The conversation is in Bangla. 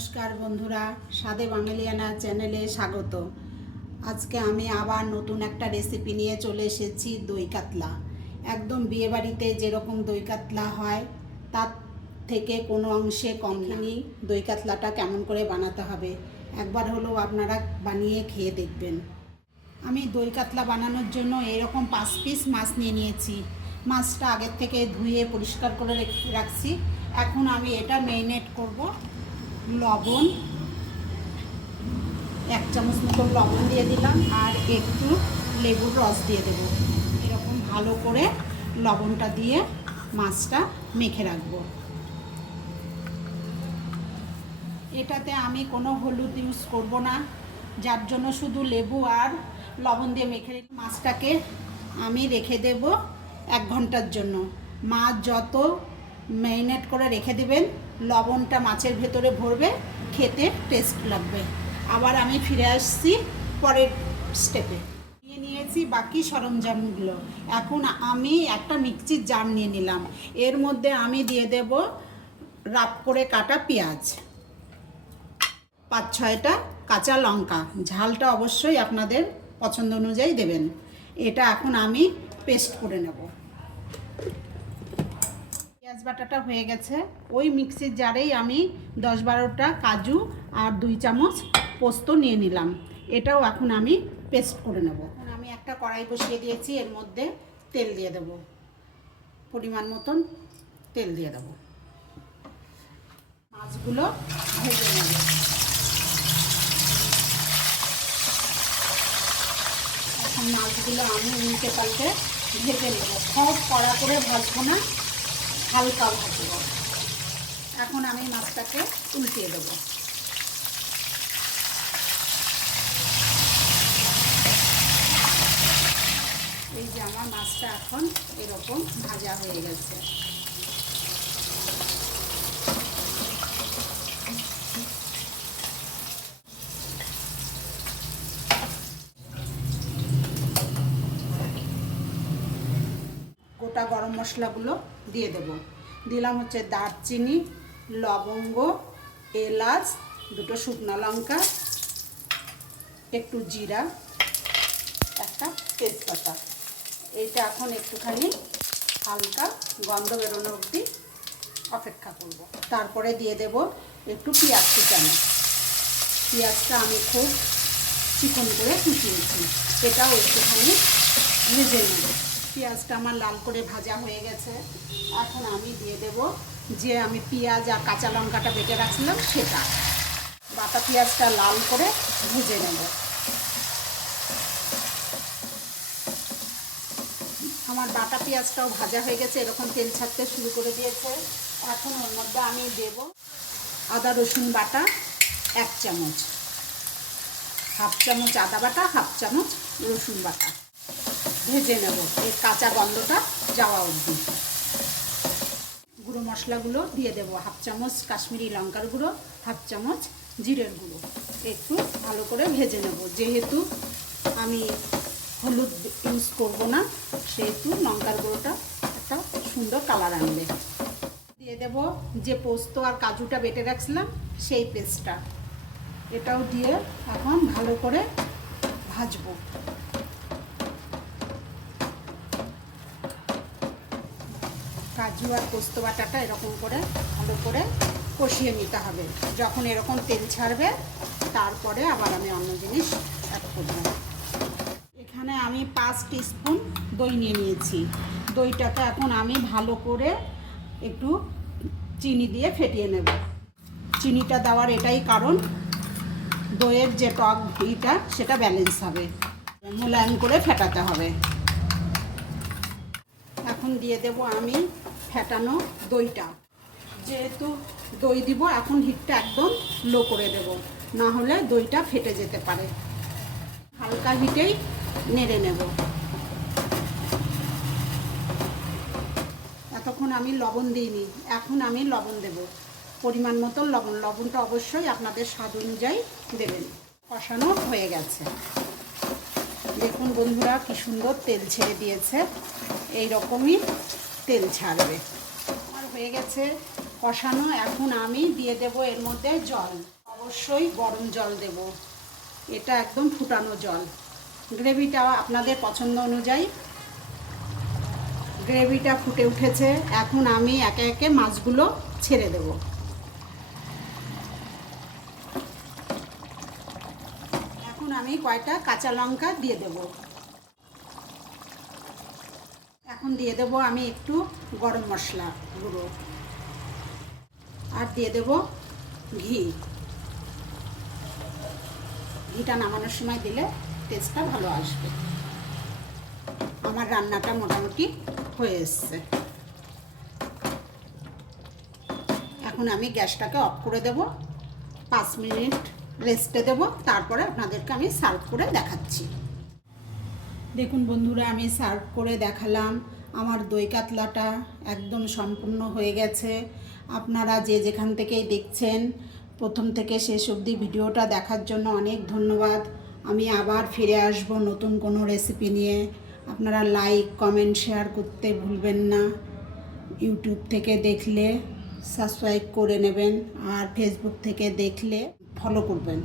নমস্কার বন্ধুরা, স্বাদে বাঙালিয়ানা চ্যানেলে স্বাগত। আজকে আমি আবার নতুন একটা রেসিপি নিয়ে চলে এসেছি, দই কাতলা। একদম বিয়েবাড়িতে যেরকম দই কাতলা হয় তার থেকে কোনো অংশে কম নেই। দই কাতলাটা কেমন করে বানাতে হবে একবার হলেও আপনারা বানিয়ে খেয়ে দেখবেন। আমি দই কাতলা বানানোর জন্য এরকম 5 পিস মাছ নিয়ে নিয়েছি। মাছটা আগের থেকে ধুয়ে পরিষ্কার করে রাখছি। এখন আমি এটা ম্যারিনেট করব। লবণ 1 চামচ মতো লবণ দিয়ে দিলাম, আর একটু লেবুর রস দিয়ে দেবো। এরকম ভালো করে লবণটা দিয়ে মাছটা মেখে রাখবো। এটাতে আমি কোনো হলুদ ইউজ করব না, যার জন্য শুধু লেবু আর লবণ দিয়ে মেখে মাছটাকে আমি রেখে দেব 1 ঘন্টার জন্য। মাছ যত ম্যারিনেট করে রেখে দেবেন, লবণটা মাছের ভেতরে ভরবে, খেতে টেস্ট লাগবে। আবার আমি ফিরে আসছি পরের স্টেপে। নিয়েছি বাকি সরঞ্জামগুলো। এখন আমি একটা মিক্সির জার নিয়ে নিলাম। এর মধ্যে আমি দিয়ে দেব রাফ করে কাটা পেঁয়াজ, 5-6টা কাঁচা লঙ্কা। ঝালটা অবশ্যই আপনাদের পছন্দ অনুযায়ী দেবেন। এটা এখন আমি পেস্ট করে নেব। পেঁয়াজ বাটাটা হয়ে গেছে। ওই মিক্সির জারেই আমি 10-12টা কাজু আর 2 চামচ পোস্ত নিয়ে নিলাম। এটাও এখন আমি পেস্ট করে নেব। আমি একটা কড়াই বসিয়ে দিয়েছি, এর মধ্যে তেল দিয়ে দেব। পরিমাণ মতন তেল দিয়ে দেব। মাছগুলো ভেজে নেব। এখন মাছগুলো আমি উল্টে পাল্টে ভেজে নেব। খুব কড়া করে ভাজবো না, হালকা ভাজবো। এখন আমি মাছটাকে উল্টিয়ে দেবো। এই যে আমার মাছটা এখন এরকম ভাজা হয়ে গেছে। গোটা গরম মশলাগুলো দিয়ে দেব। দিলাম হচ্ছে দারচিনি, লবঙ্গ, এলাচ, 2টো শুকনো লঙ্কা, একটু জিরা, একটা তেজপাতা। এইটা এখন একটুখানি হালকা গন্ধ বেরোনো অবধি অপেক্ষা করব। তারপরে দিয়ে দেব একটু পেঁয়াজ কুচানো। পেঁয়াজটা আমি খুব চিকন করে কুচিয়েছি। এটাও একটুখানি ভেজে নেব। পেঁয়াজটা আমার লাল করে ভাজা হয়ে গেছে। এখন আমি দিয়ে দেব যে আমি পেঁয়াজ আর কাঁচা লঙ্কাটা বেটে রাখছিলাম সেটা। বাটা পেঁয়াজটা লাল করে ভেজে নেব। আমার বাটা পেঁয়াজটাও ভাজা হয়ে গেছে, এরকম তেল ছাড়তে শুরু করে দিয়েছে। এখন ওর মধ্যে আমি দেব আদা রসুন বাটা 1 চামচ, 1/2 চামচ আদা বাটা, 1/2 চামচ রসুন বাটা। ভেজে নেব এর কাঁচা গন্ধটা যাওয়া অবধি। গুঁড়ো মশলাগুলো দিয়ে দেব। 1/2 চামচ কাশ্মীরি লঙ্কার গুঁড়ো, 1/2 চামচ জিরের গুঁড়ো। একটু ভালো করে ভেজে নেব। যেহেতু আমি হলুদ ইউজ করব না, সেহেতু লঙ্কার গুঁড়োটা একটা সুন্দর কালার আনবে। দিয়ে দেব যে পোস্ত আর কাজুটা বেটে রাখছিলাম সেই পেস্টটা। এটাও দিয়ে এখন ভালো করে ভাজবো। কাজু আর পোস্ত বাটাটা এরকম করে ভালো করে কষিয়ে নিতে হবে। যখন এরকম তেল ছাড়বে তারপরে আবার আমি অন্য জিনিস অ্যাড করব। এখানে আমি 5 টিস্পুন দই নিয়ে নিয়েছি। দইটাকে এখন আমি ভালো করে একটু চিনি দিয়ে ফেটিয়ে নেব। চিনিটা দেওয়ার এটাই কারণ, দইয়ের যে টক ঘিটা সেটা ব্যালেন্স হবে। মোলায়েম করে ফেটাতে হবে। এখন দিয়ে দেব আমি ফেটানো দইটা। যেহেতু দই দিব, এখন হিটটা একদম লো করে দেব, না হলে দইটা ফেটে যেতে পারে। হালকা হিটেই নেড়ে নেব। এতক্ষণ আমি লবণ দিইনি, এখন আমি লবণ দেব। পরিমাণ মতো লবণ। লবণটা অবশ্যই আপনাদের স্বাদ অনুযায়ী দেবেন। কষানো হয়ে গেছে। দেখুন বন্ধুরা কি সুন্দর তেল ছেড়ে দিয়েছে। এই রকমই তেল ছাড়বে। আমার হয়ে গেছে। কষানো। এখন আমি দিয়ে দেব এর মধ্যে জল, অবশ্যই গরম জল দেব, এটা একদম ফুটানো জল। গ্রেভিটা আপনাদের পছন্দ অনুযায়ী। গ্রেভিটা ফুটে উঠেছে, এখন আমি একে একে মাছগুলো ছেড়ে দেব। এখন আমি কয়টা কাঁচা লঙ্কা দিয়ে দেব। এখন দিয়ে দেব আমি একটু গরম মশলা গুঁড়ো, আর দিয়ে দেব ঘি। ঘিটা নামানোর সময় দিলে টেস্টটা ভালো আসবে। আমার রান্নাটা মোটামুটি হয়ে এসছে। এখন আমি গ্যাসটাকে অফ করে দেব, 5 মিনিট রেস্টে দেব, তারপরে আপনাদেরকে আমি সার্ভ করে দেখাচ্ছি। দেখুন বন্ধুরা, আমি সার্ভ করে দেখালাম। আমার দই কাতলাটা একদম সম্পূর্ণ হয়ে গেছে। আপনারা যে যেখান থেকেই দেখছেন, প্রথম থেকে শেষ অবধি ভিডিওটা দেখার জন্য অনেক ধন্যবাদ। আমি আবার ফিরে আসব নতুন কোনো রেসিপি নিয়ে। আপনারা লাইক, কমেন্ট, শেয়ার করতে ভুলবেন না। ইউটিউব থেকে দেখলে সাবস্ক্রাইব করে নেবেন, আর ফেসবুক থেকে দেখলে ফলো করবেন।